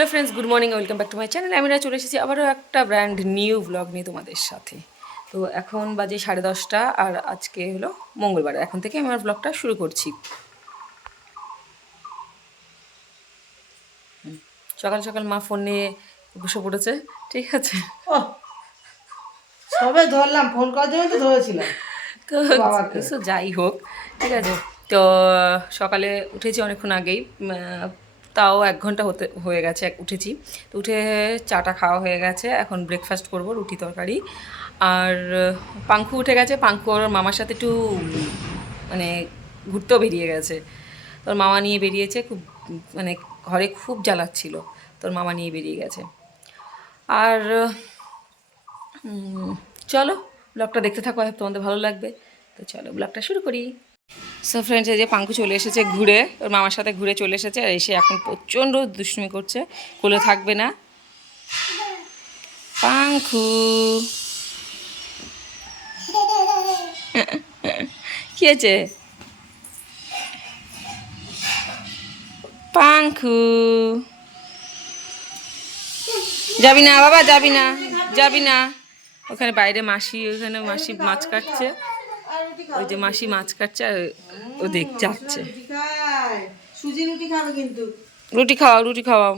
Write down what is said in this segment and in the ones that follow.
Hello friends, good morning, welcome back to my channel. আমি চলে এসেছি আবারও একটা ব্র্যান্ড নিউ ব্লগ নিয়ে তোমাদের সাথে। তো এখন বাজে 10:30 আর আজকে হলো মঙ্গলবার। এখন থেকে আমি আমার ব্লগটা শুরু করছি। সকাল সকাল মা ফোন নিয়ে বসে পড়েছে, ঠিক আছে। সবে ধরলাম, ফোন করার জন্য তো ধরেছিলাম। তো যাই হোক, ঠিক আছে। তো সকালে উঠেছি অনেকক্ষণ আগেই, তাও 1 ঘন্টা হয়ে গেছে উঠেছি। তো উঠে চাটা খাওয়া হয়ে গেছে, এখন ব্রেকফাস্ট করব, রুটি তরকারি। আর পাঙ্খু উঠে গেছে, পাঙ্খু ওর মামার সাথে একটু মানে ঘুরতেও বেরিয়ে গেছে। তোর মামা নিয়ে বেরিয়েছে, খুব মানে ঘরে খুব জ্বালাচ্ছিল, তোর মামা নিয়ে বেরিয়ে গেছে। আর চলো ব্লগটা দেখতে থাকো, তোমাদের ভালো লাগবে। তো চলো ব্লগটা শুরু করি। সো ফ্রেন্ডস, এই যে পাঙ্কু চলে এসেছে ঘুরে, ওর মামার সাথে ঘুরে চলে এসেছে। আর এসে এখন প্রচণ্ড দুষ্টুমি করছে, কোলে থাকবে না। পাঙ্কু কি হয়েছে? পাঙ্কু যাবি না বাবা, যাবি না, যাবি না। ওখানে বাইরে মাসি, ওখানে মাসি মাছ কাটছে, ওই যে মাসি মাছ কাটছে আর ও যাচ্ছে। সুজি রুটি খাবে কিন্তু। রুটি খাওয়াও, রুটি খাওয়াও।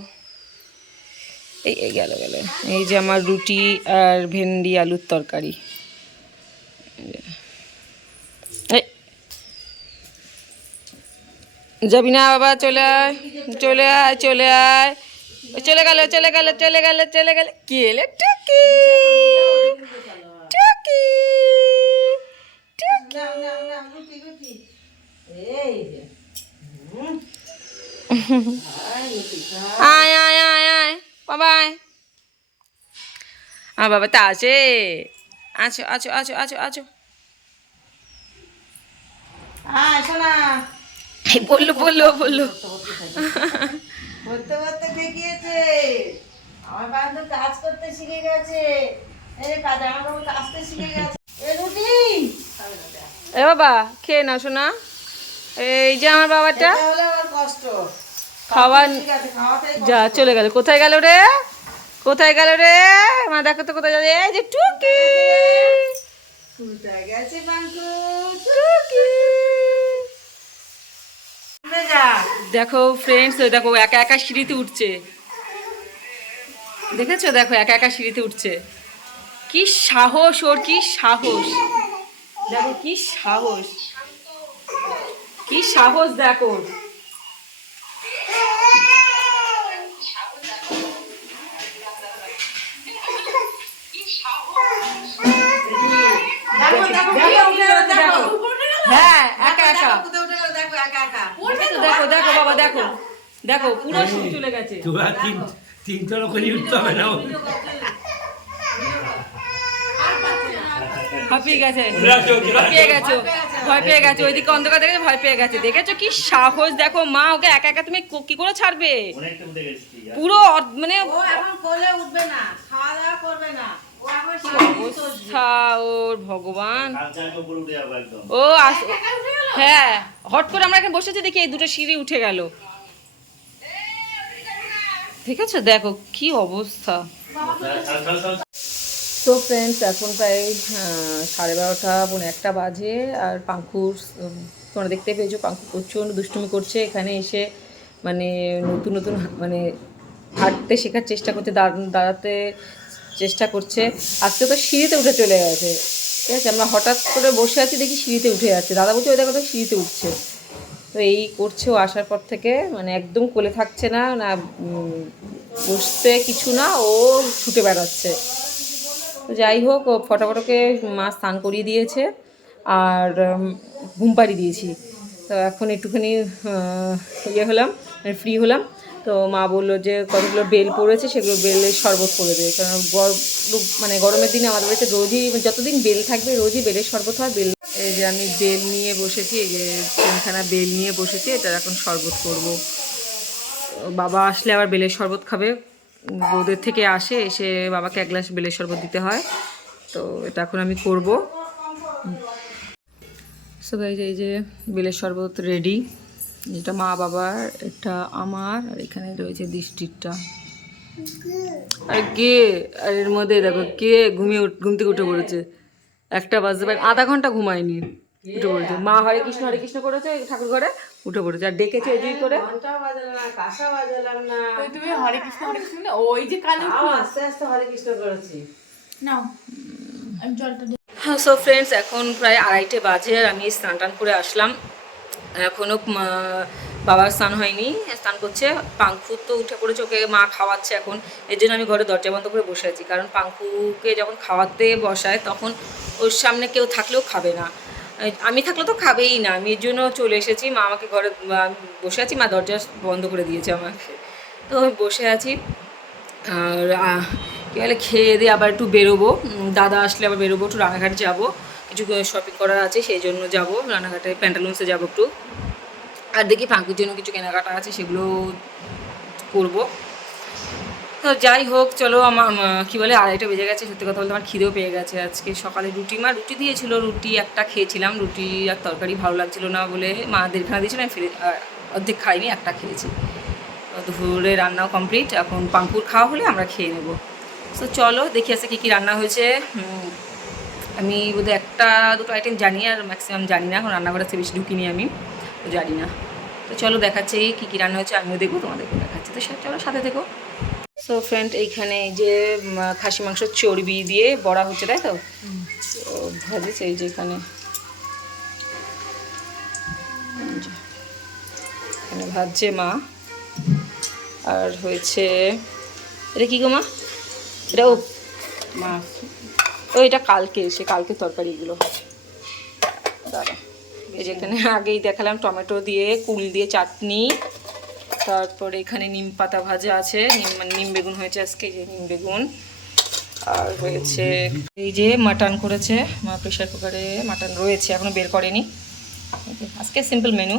এই গেল গেল, এই যে আমার রুটি আর ভেন্ডি আলুর তরকারি। যাবি না বাবা, চলে আয়, চলে আয়, চলে আয়। চলে গেল, চলে গেল, চলে গেল, চলে গেল। কি এলে? টুকি টুকি আয় আয় আয় আয় বাবা, আয়। বাবা তা আছে, আছো আছো আছো আছো আছো। বললো বললো বললো। বলতে বলতে দেখিয়েছে আমার বান্ধব কাজ করতে শিখে গেছে। এই কাজ আমার বাবু কাজতে শিখে গেছে। এই রুটি এ বাবা খেয়ে নাও শোনা। এই যে আমার বাবাটা হলো আমার কষ্ট। খাওয়া ঠিক আছে, খাওয়াতেই যা চলে গেল। কোথায় গেল রে, কোথায় গেল রে? মা দেখো তো কোথায় যাবে। এই যে টুকি কোথায় গেছে বাঙ্কু? টুকি। যা দেখো ফ্রেন্ডস, ওই দেখো একা একা সিঁড়িতে উঠছে, দেখেছো? দেখো একা একা সিঁড়িতে উঠছে। কি সাহস ওর, কি সাহস! দেখো কি সাহস, কি সাহস দেখো। হ্যাঁ একা একা। দেখো দেখো বাবা, দেখো দেখো পুরো সিঁড়ি চলে গেছে। তিনতলা করে উঠতে হবে না। হাঁপিয়ে গেছে, হাঁপিয়ে গেছো, ভয় পেয়ে গেছে। ওইদিকে অন্ধকার দেখে ভয় পেয়ে গেছে। দেখেছো কি সাহস? দেখো মা ওকে একা একা তুমি কি করে ছাড়বে? পুরো মানে উঠবে না, খাওয়া দাওয়া করবে না। অবস্থা ওর, ভগবান। ও হ্যাঁ, হট করে আমরা এখানে বসেছি, দেখি এই দুটো সিঁড়ি উঠে গেল। দেখেছো? দেখো কি অবস্থা। তো ফ্রেন্ডস, এখন প্রায় 12:30 পৌনে 1টা বাজে। আর পাঙ্কুর তোমরা দেখতে পেয়েছো, পাঙ্কু প্রচণ্ড দুষ্টুমি করছে। এখানে এসে মানে নতুন নতুন মানে হাঁটতে শেখার চেষ্টা করছে, দাঁড়াতে চেষ্টা করছে। আজকে তো সিঁড়িতে উঠে চলে গেছে, ঠিক আছে। আমরা হঠাৎ করে বসে আছি, দেখি সিঁড়িতে উঠে যাচ্ছে। দাদা বলছে ওই দেখো তো সিঁড়িতে উঠছে। তো এই করছে ও আসার পর থেকে, মানে একদম কোলে থাকছে না, না বসতে কিছু না, ও ছুটে বেড়াচ্ছে। তো যাই হোক, ও ফটাফটকে মা স্নান করিয়ে দিয়েছে আর ঘুম পাড়িয়ে দিয়েছি। তো এখন একটুখানি ইয়ে হলাম, মানে ফ্রি হলাম। তো মা বললো যে কতগুলো বেল পড়েছে, সেগুলো বেলের শরবত করে দেবে। কারণ মানে গরমের দিনে আমাদের বাড়িতে রোজই, যতদিন বেল থাকবে রোজই বেলের শরবত হয়। বেল, এই যে আমি বেল নিয়ে বসেছি, এই যে 3খানা বেল নিয়ে বসেছি, এটা এখন শরবত করব। বাবা আসলে আবার বেলের শরবত খাবে, রোদের থেকে এসে বাবাকে 1 গ্লাস বেলের শরবত দিতে হয়। তো এটা এখন আমি করব। সো গাইস, এই যে বেলের শরবত রেডি। এটা মা বাবার, এটা আমার, আর এখানে রয়েছে দৃষ্টিরটা। আর কে আর এর মধ্যে দেখো কে ঘুম থেকে উঠে পড়েছে, 1টা বাজতে পারে, আধা ঘন্টা ঘুমায়নি, উঠে পড়েছে। মা হরে কৃষ্ণ করেছে ঠাকুর ঘরে, উঠে পড়েছে আর ডেকেছে এজুই করে। ঘন্টা বাজালাম না, কাঁসা বাজালাম না, তুমি হরে কৃষ্ণ না, ওই যে কালী আস্তে আস্তে হরে কৃষ্ণ করেছি। নাও আমি জলটা দিই। হ্যাঁ, সো ফ্রেন্ডস, এখন প্রায় 2:30 বাজে আর আমি স্নান টান করে আসলাম। এখনও বাবার স্নান হয়নি, স্নান করছে। পাঙ্খু তো উঠে পড়েছে, ওকে মা খাওয়াচ্ছে এখন। এর জন্য আমি ঘরে দরজা বন্ধ করে বসে আছি, কারণ পাঙ্খুকে যখন খাওয়াতে বসায় তখন ওর সামনে কেউ থাকলেও খাবে না, আমি থাকলে তো খাবেই না। আমি এর জন্য চলে এসেছি, মা আমাকে ঘরে বসে আছি, মা দরজা বন্ধ করে দিয়েছে আমাকে, তো আমি বসে আছি। আর কী বলে, খেয়ে দিয়ে আবার একটু বেরোবো, দাদা আসলে আবার বেরোবো, একটু রানাঘাট যাবো, কিছু শপিং করার আছে সেই জন্য যাবো রানাঘাটে, প্যান্টালুন্সে যাবো একটু। আর দেখি পাঙ্কুর জন্য কিছু কেনাকাটা আছে সেগুলো করবো। তো যাই হোক, চলো। আমার কী বলে 2:30 বেজে গেছে, সত্যি কথা বলতে আমার খিদেও পেয়ে গেছে। আজকে সকালে রুটি দিয়েছিল, রুটি একটা খেয়েছিলাম, রুটি আর তরকারি ভালো লাগছিল না বলে মা 1.5খানা দিয়েছিল, আমি অর্ধেক খাইনি, একটা খেয়েছি। দুপুরে রান্নাও কমপ্লিট, এখন পাঙ্কুর খাওয়া হলে আমরা খেয়ে নেবো। তো চলো দেখি আছে কী কী রান্না হয়েছে। আমি বোধহয় 1-2 আইটেম জানি, আর ম্যাক্সিমাম জানি না, এখন রান্নাঘরে থেকে বেশি ঢুকিনি, আমি তো জানি না। তো চলো দেখাচ্ছে কী কী রান্না হয়েছে, আমিও দেখবো, তোমাদেরকে দেখাচ্ছি। তো চলো সাথে দেখো। সো ফ্রেন্ড, এইখানে যে খাসি মাংসের চর্বি দিয়ে বড়া হচ্ছে, তাই তো? ভাজেছে এই যে এখানে ভাজছে মা। আর হয়েছে এটা কী গো মা? এটা মাছ, এটা কালকে তরকারিগুলো। দাঁড়া, এই যেখানে আগেই দেখালাম টমেটো দিয়ে কুল দিয়ে চাটনি, তারপরে এখানে নিম পাতা ভাজা আছে, নিম বেগুন হয়েছে আজকে, যে নিম বেগুন। আর হয়েছে এই যে মাটন করেছে মা, প্রেশার কুকারে মাটন রয়েছে, এখনও বের করেনি। আজকে সিম্পল মেনু,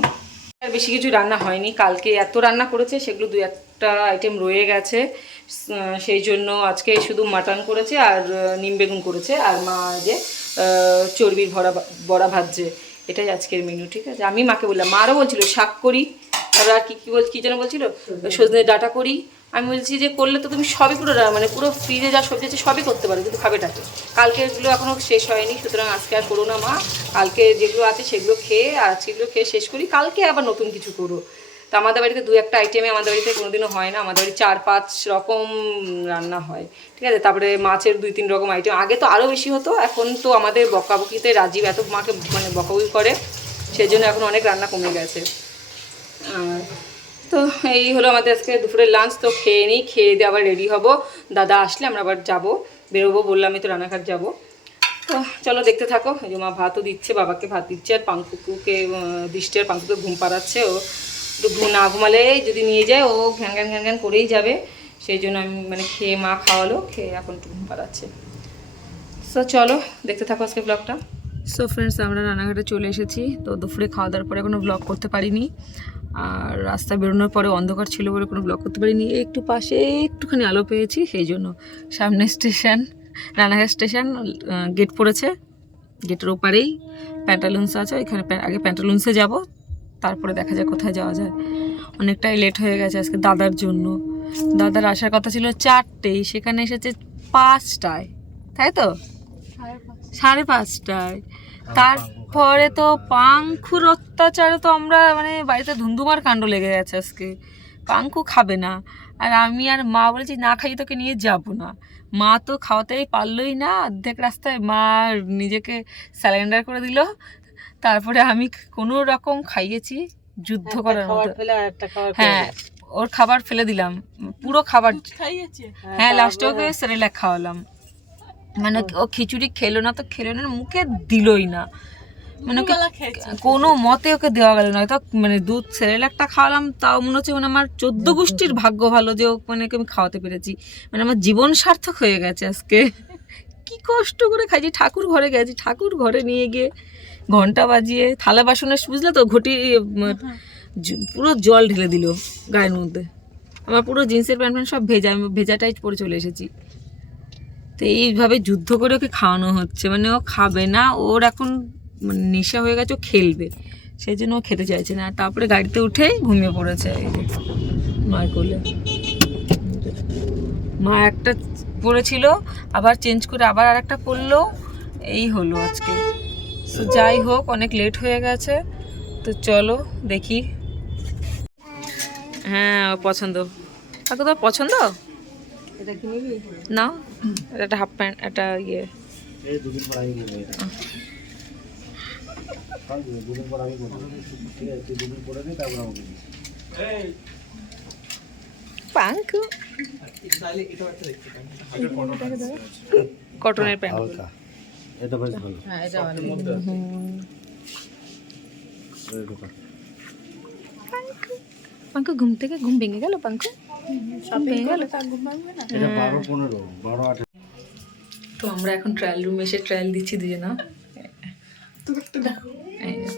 আর বেশি কিছু রান্না হয়নি। কালকে এত রান্না করেছে, সেগুলো 2-1টা আইটেম রয়ে গেছে, সেই জন্য আজকে শুধু মাটন করেছে আর নিম বেগুন করেছে, আর মা যে চর্বির বড়া ভাজছে, এটাই আজকের মেনু। ঠিক আছে, আমি মাকে বললাম, মা আরও বলছিল শাক করি, তারপর আর কী যেন বলছিল, সজনে ডাঁটা করি। আমি বলছি যে করলে তো তুমি সবই পুরো ফ্রিজে যা সবজি আছে সবই করতে পারো, কিন্তু খাবেটাকে। কালকেরগুলো এখনও শেষ হয়নি, সুতরাং আজকে আর করো না মা, কালকে যেগুলো আছে সেগুলো খেয়ে, আর আজকেগুলো খেয়ে শেষ করি, কালকে আবার নতুন কিছু করো। তো আমাদের বাড়িতে 2-1টা আইটেমে আমাদের বাড়িতে কোনোদিনও হয় না, আমাদের বাড়ি 4-5 রকম রান্না হয়। ঠিক আছে, তারপরে মাছের 2-3 রকম আইটেম, আগে তো আরও বেশি হতো, এখন তো আমাদের বকাবকিতে রাজীব এত মাকে বকাবকি করে, সেই জন্য এখন অনেক রান্না কমে গেছে। তো এই হলো আমাদের আজকে দুপুরের লাঞ্চ। তো খেয়ে নিই, খেয়ে দিয়ে আবার রেডি হব, দাদা আসলে আমরা আবার যাবো, বেরোবো, বললামই তো রানাঘাট যাবো। তো চলো দেখতে থাকো। এই যে মা ভাতও দিচ্ছে, বাবাকে ভাত দিচ্ছে, আর পাঙ্কুকে দৃষ্টি আর পাঙ্কুকে ঘুম পাড়াচ্ছে। ও একটু না ঘুমালে যদি নিয়ে যায় ও ঘ্যান ঘ্যান করেই যাবে, সেই জন্য আমি খেয়ে মা খাওয়ালো, খেয়ে এখন একটু ঘুম পাড়াচ্ছে। সো চলো দেখতে থাকো আজকে ব্লগটা। সো ফ্রেন্ডস, আমরা রানাঘাটে চলে এসেছি। তো দুপুরে খাওয়া দাওয়ার পরে কোনো ব্লগ করতে পারিনি, আর রাস্তা বেরোনোর পরে অন্ধকার ছিল বলে কোনো ব্লগ করতে পারিনি। একটু পাশে একটুখানি আলো পেয়েছি, সেই জন্য। সামনে স্টেশন, রানাঘাট স্টেশন, গেট পড়েছে, গেটের ওপারেই প্যান্টালুন্স আছে, এখানে আগে প্যান্টালুন্সে যাব, তারপরে দেখা যায় কোথায় যাওয়া যায়। অনেকটাই লেট হয়ে গেছে আজকে দাদার জন্য। দাদার আসার কথা ছিল 4টেই, সেখানে এসেছে 5টায়, তাই তো 5:30টায়। তারপরে তো পাঙ্কুর অত্যাচারে তো আমরা বাড়িতে ধুন্ধুমার কাণ্ড লেগে গেছে আজকে। পাঙ্কু খাবে না, আর আমি আর মা বলেছি না খাই তোকে নিয়ে যাব না। মা তো খাওয়াতেই পারলই না, অর্ধেক রাস্তায় মা নিজেকে স্যালেন্ডার করে দিল। তারপরে আমি কোনো রকম খাইয়েছি, যুদ্ধ করার মতো। হ্যাঁ, ওর খাবার ফেলে দিলাম, পুরো খাবার খাইয়েছে। হ্যাঁ, লাস্টে ওকে সেরেলাক খাওয়ালাম, ও খিচুড়ি খেলো না, মুখে দিলই না, কোনো মতে ওকে দেওয়া গেল না। তো দুধ সেরেলাকটা খাওয়ালাম, তাও মনে হচ্ছে আমার 14 গোষ্ঠীর ভাগ্য ভালো যে ওকে আমি খাওয়াতে পেরেছি। আমার জীবন সার্থক হয়ে গেছে আজকে। কি কষ্ট করে খাইছি, ঠাকুর ঘরে গেছি, ঠাকুর ঘরে নিয়ে গিয়ে ঘন্টা বাজিয়ে থালা বাসনের, বুঝলে তো, ঘটি পুরো জল ঢেলে দিল গায়ের মধ্যে। আমার পুরো জিন্সের প্যান্ট সব ভেজা, আমি ভেজা টাইট পরে চলে এসেছি। তো এইভাবে যুদ্ধ করে ওকে খাওয়ানো হচ্ছে, ও খাবে না, ওর এখন নেশা হয়ে গেছে, ও খেলবে, সেই জন্য ও খেতে চাইছে না। তারপরে গাড়িতে উঠেই ঘুমিয়ে পড়েছে মার কোলে। মা একটা পরেছিল, আবার চেঞ্জ করে আবার আর একটা পরলো, এই হলো আজকে। তো যাই হোক, অনেক লেট হয়ে গেছে, তো চলো দেখি। হ্যাঁ পছন্দ, কাকু তোমার পছন্দ? এটা কি নিবি? না, এটা একটা হাফ প্যান্ট, একটা ইয়ে। এই দুদিন পর আমি করবো এটা। দুদিন পর আমি করবো, ঠিক আছে? তুই দুদিন পরে নে, তারপর আমাকে দিস। পাঙ্কু কটনের প্যান্ট। হালকা, এটা বেশ ভালো। হ্যাঁ এটা ভালো। এই ঢোকা। পাঙ্কু ঘুম থেকে ঘুম ভেঙে গেল, পাঙ্কু সব ভেঙে গেল। এটা 12-15, 12-18। তো আমরা এখন ট্রায়াল রুমে এসে ট্রায়াল দিচ্ছি দুজনা। এই যে।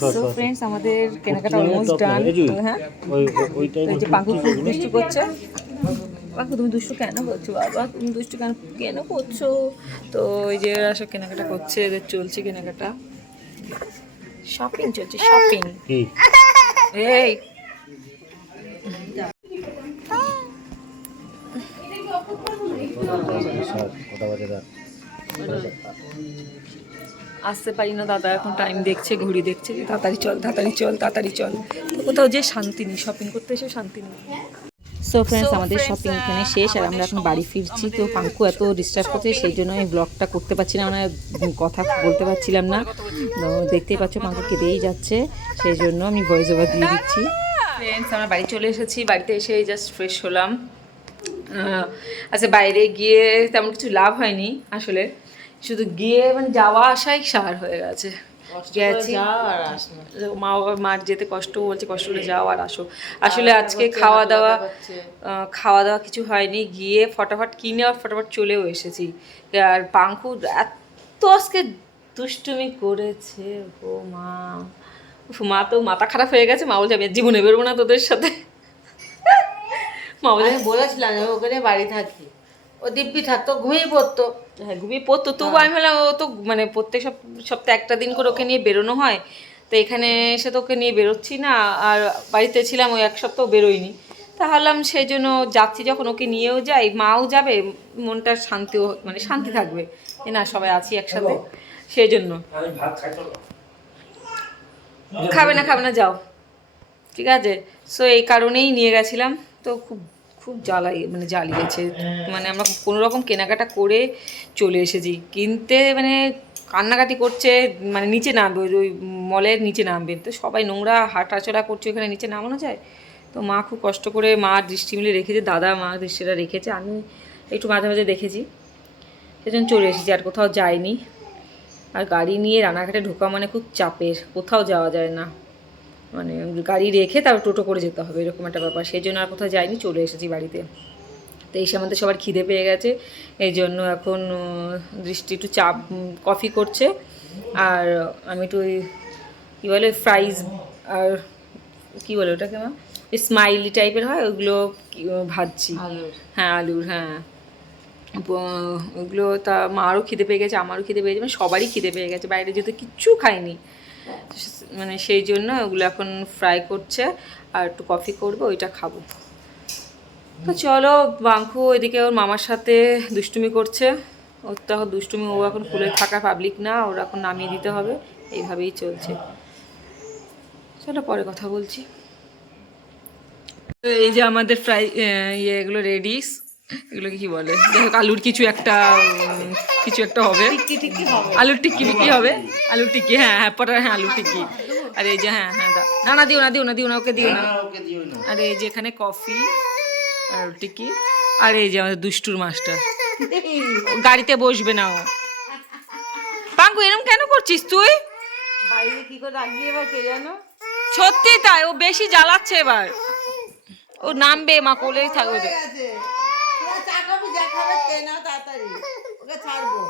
So friends, আমাদের কেনাকাটা অলমোস্ট ডান। হ্যাঁ, এই যে পাঙ্কু খুব দুষ্টু করছে। পাঙ্কু তুমি দুষ্টু কেন করছো বাবা, তুমি দুষ্টু কেন কেন করছো? তো এই যে এরা সব কেনাকাটা করছে, এদের চলছে কেনাকাটা, শপিং চলছে, শপিং। কি? এই কটা বাজে রাত? আসতে পারি না দাদা, এখন টাইম দেখছে, ঘড়ি দেখছে, যে তাড়াতাড়ি চল তাড়াতাড়ি চল তাড়াতাড়ি চল। তো কোথাও যে শান্তি নেই, শপিং করতে এসে শান্তি নেই। সো ফ্রেন্ডস, আমাদের শপিং এখানে শেষ, আর আমরা এখন বাড়ি ফিরছি। তো পাঙ্কু এত ডিস্টার্ব করছে, সেই জন্য আমি ব্লগটা করতে পারছি না, মানে কথা বলতে পারছিলাম না। তো দেখতেই পাচ্ছ পাঙ্কু কেঁদেই যাচ্ছে, সেই জন্য আমি ভয়েস ওভার দিয়ে দিচ্ছি। ফ্রেন্ডস, আমরা বাড়ি চলে এসেছি, বাড়িতে এসে জাস্ট ফ্রেশ হলাম। আচ্ছা, বাইরে গিয়ে তেমন কিছু লাভ হয়নি আসলে, শুধু গিয়ে মানে যাওয়া আসাই সার হয়ে গেছে। গেছি মা বাবা, মার যেতে কষ্ট বলছে, কষ্ট করে যাও আর আসো। আসলে আজকে খাওয়া দাওয়া কিছু হয়নি, গিয়ে ফটাফট কিনে আর ফটাফট চলেও এসেছি। আর পাঙ্কু এত আজকে দুষ্টুমি করেছে, ও মা, মা তো মাথা খারাপ হয়ে গেছে। মা বলছে আমি জীবনে বেরোবো না তোদের সাথে। মা বলে বলেছিলাম যে ওখানে বাড়ি থাকি, ও দিব্যি থাকতো, ঘুমিয়ে পড়তো। হ্যাঁ ঘুমিয়ে পড়তো, তবু আমি ভাবলাম ও তো মানে প্রত্যেক সপ্তাহে একটা দিন করে ওকে নিয়ে বেরোনো হয়, তো এখানে এসে তো ওকে নিয়ে বেরোচ্ছি না, আর বাড়িতে ছিলাম ওই এক সপ্তাহ বেরোয়নি। তা ভাবলাম সেই জন্য যাচ্ছি যখন ওকে নিয়েও যাই, মাও যাবে, মনটা শান্তিও মানে শান্তি থাকবে যে না সবাই আছি একসাথে, সেই জন্য। খাবে না যাও, ঠিক আছে। সো এই কারণেই নিয়ে গেছিলাম। তো খুব খুব জ্বালিয়েছে, মানে আমরা কোনো রকম কেনাকাটা করে চলে এসেছি, কিনতে মানে কান্নাকাটি করছে, মানে নিচে নামবে, ওই মলের নিচে নামবে, তো সবাই নোংরা হাঁটাচলা করছে, ওখানে নিচে নামানো যায়? তো মা খুব কষ্ট করে মা দৃষ্টি মিলে রেখেছে, দাদা মা দৃষ্টিটা রেখেছে, আমি একটু মাঝে মাঝে দেখেছি, সেজন্য চলে এসেছি, আর কোথাও যাইনি। আর গাড়ি নিয়ে রানাঘাটে ঢোকা মানে খুব চাপের, কোথাও যাওয়া যায় না, মানে গাড়ি রেখে তারপর টোটো করে যেতে হবে, এরকম একটা ব্যাপার, সেই জন্য আর কোথাও যাইনি, চলে এসেছি বাড়িতে। তো এই সময় সবার খিদে পেয়ে গেছে, এই জন্য এখন দৃষ্টি একটু কফি করছে, আর আমি একটু ওই কী বলে ফ্রাইজ আর কী বলে ওটাকে মা, ওই স্মাইলি টাইপের হয় ওইগুলো ভাজছি। হ্যাঁ আলুর, হ্যাঁ ওগুলো। তা মারও খিদে পেয়ে গেছে, আমারও খিদে পেয়ে গেছে, মানে সবারই খিদে পেয়ে গেছে, বাইরে যেতে কিচ্ছু খাইনি, মানে সেই জন্য ওগুলো এখন ফ্রাই করছে, আর একটু কফি করবো, ওইটা খাবো। তো চলো, বাঙ্কু এদিকে ওর মামার সাথে দুষ্টুমি করছে, ওর তো এখন দুষ্টুমি, ও এখন খুলে থাকা পাবলিক না, ওর এখন নামিয়ে দিতে হবে, এইভাবেই চলছে। চলো পরে কথা বলছি। তো এই যে আমাদের ফ্রাই এগুলো রেডি, এগুলোকে কি বলে, যাই হোক আলুর কিছু একটা হবে, আলুর টিক্কি বিক্রি হবে, আলুর টিক্কি, হ্যাঁ হ্যাঁ পটার, হ্যাঁ আলুর টিক্কি। আর এই যে হ্যাঁ না দিও না ওকে দিও না। আর এই যে এখানে কফি আর টিক্কি, আর এই যে আমাদের দুষ্টুর মাস্টার, গাড়িতে বসবে না ও। পাঙ্কু এরকম কেন করছিস তুই? বাইরে কি করে রাখবি এবার কে জানো? সত্যি তাই, ও বেশি জ্বালাচ্ছে এবার, ও নামবে, মা কোলেই থাকবে। চাকাবি দেখাবে কে না তাড়াতাড়ি, ওকে ছাড়বো,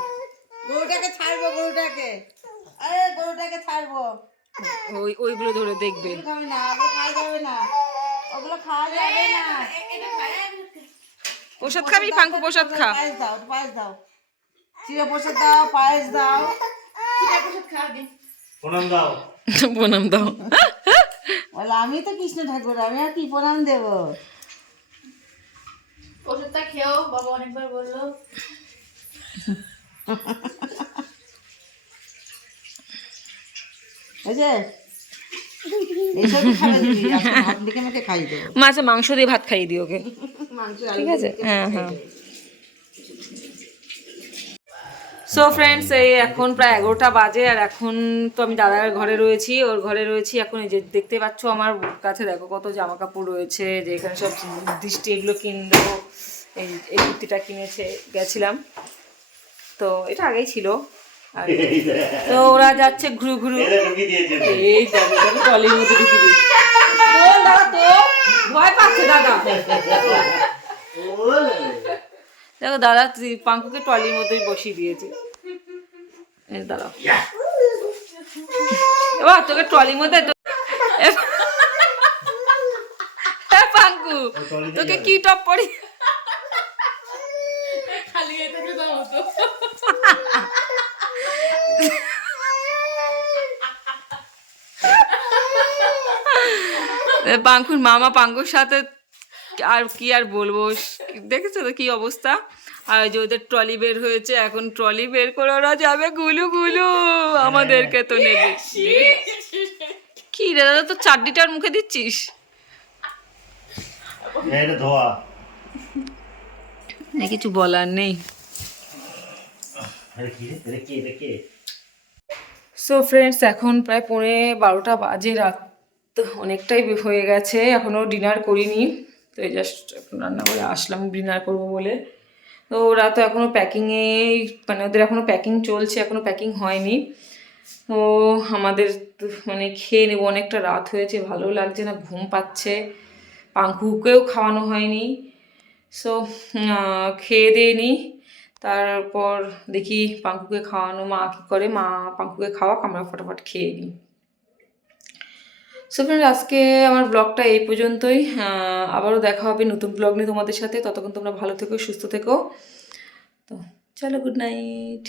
গরুটাকে ছাড়বো, গরুটাকে ছাড়বো। ওইগুলো ধরে দেখবে, খাবি না, ওগুলো খাওয়া যাবে না, ওগুলো খাওয়া যাবে না। প্রসাদ খাবি পাঙ্কু? প্রসাদ খা, পায়েস দাও, চিড়ে প্রসাদ দাও, পায়েস দাও, চিড়ে প্রসাদ খাওয়াবি, প্রণাম দাও। প্রণাম দাও। বলে আমি তো কৃষ্ণ ঠাকুর, আমি আর কি প্রণাম দেবো। ওষুধটা খেয়েও বাবা অনেকবার বললো। বুঝছে এইসব খাবে দিবি, আজকে ভাত দিকে আমাকে খাই দেবো মাছ মাংস দিয়ে ভাত খাইয়ে দিই ওকে, মাংস ঠিক আছে? হ্যাঁ হ্যাঁ। সো ফ্রেন্ডস, এই এখন প্রায় 11টা বাজে, আর এখন তো আমি দাদার ঘরে রয়েছি, ওর ঘরে রয়েছি এখন। এই যে দেখতে পাচ্ছ আমার কাছে দেখো কত জামা কাপড় রয়েছে, যে এখানে সব দৃষ্টি এগুলো কিনবো। এই কুর্তিটা কিনেছে, গেছিলাম তো, এটা আগেই ছিল। আর তো ওরা যাচ্ছে ঘুরু ঘুরু, এই ট্রলির মধ্যে ঢুকিয়ে দিয়েছে। বল দাদা, তো ভয় পাচ্ছে দাদা। দেখো দাদা পাঙ্কুকে ট্রলির মধ্যেই বসিয়ে দিয়েছে। দাঁড়াও এবার তোকে ট্রলির মধ্যে পাঙ্কু তোকে কি টপ পরি খালি গায়ে থাকলে তো হতো। পাঙ্কুর মামা পাঙ্কুর সাথে আর কি আর বলবো, দেখেছো তো কি অবস্থা। আর যে ওদের ট্রলি বের হয়েছে, এখন ট্রলি বের করে ওরা যাবে গুলু গুলু, আমাদেরকে তো নেবে। কি রে দাদা, তো চাটনিটার মুখে দিচ্ছিস? এটা ধোয়া। না কিছু বলার নেই। সো ফ্রেন্ডস, এখন প্রায় 11:30 বাজে, রাত অনেকটাই হয়ে গেছে, এখনও ডিনার করিনি। তো এই জাস্ট এখন রান্না করে আসলাম ডিনার করবো বলে। তো ওরা তো এখনও প্যাকিংয়ে, মানে ওদের এখনও প্যাকিং চলছে, এখনও প্যাকিং হয়নি। তো আমাদের মানে খেয়ে নেবো, অনেকটা রাত হয়েছে, ভালো লাগছে না, ঘুম পাচ্ছে। পাঙ্কুকেও খাওয়ানো হয়নি। সো খেয়ে দিয়ে নিই, তারপর দেখি পাঙ্কুকে খাওয়ানো মা কী করে। মা পাঙ্কুকে খাওয়াক, আমরা ফটাফট খেয়ে নিই। সো ফ্রেন্ড, আজকে আমার ব্লগটা এই পর্যন্তই। আবারও দেখা হবে নতুন ব্লগ নিয়ে তোমাদের সাথে। ততক্ষণ তোমরা ভালো থেকো, সুস্থ থেকো। তো চলো, গুড নাইট।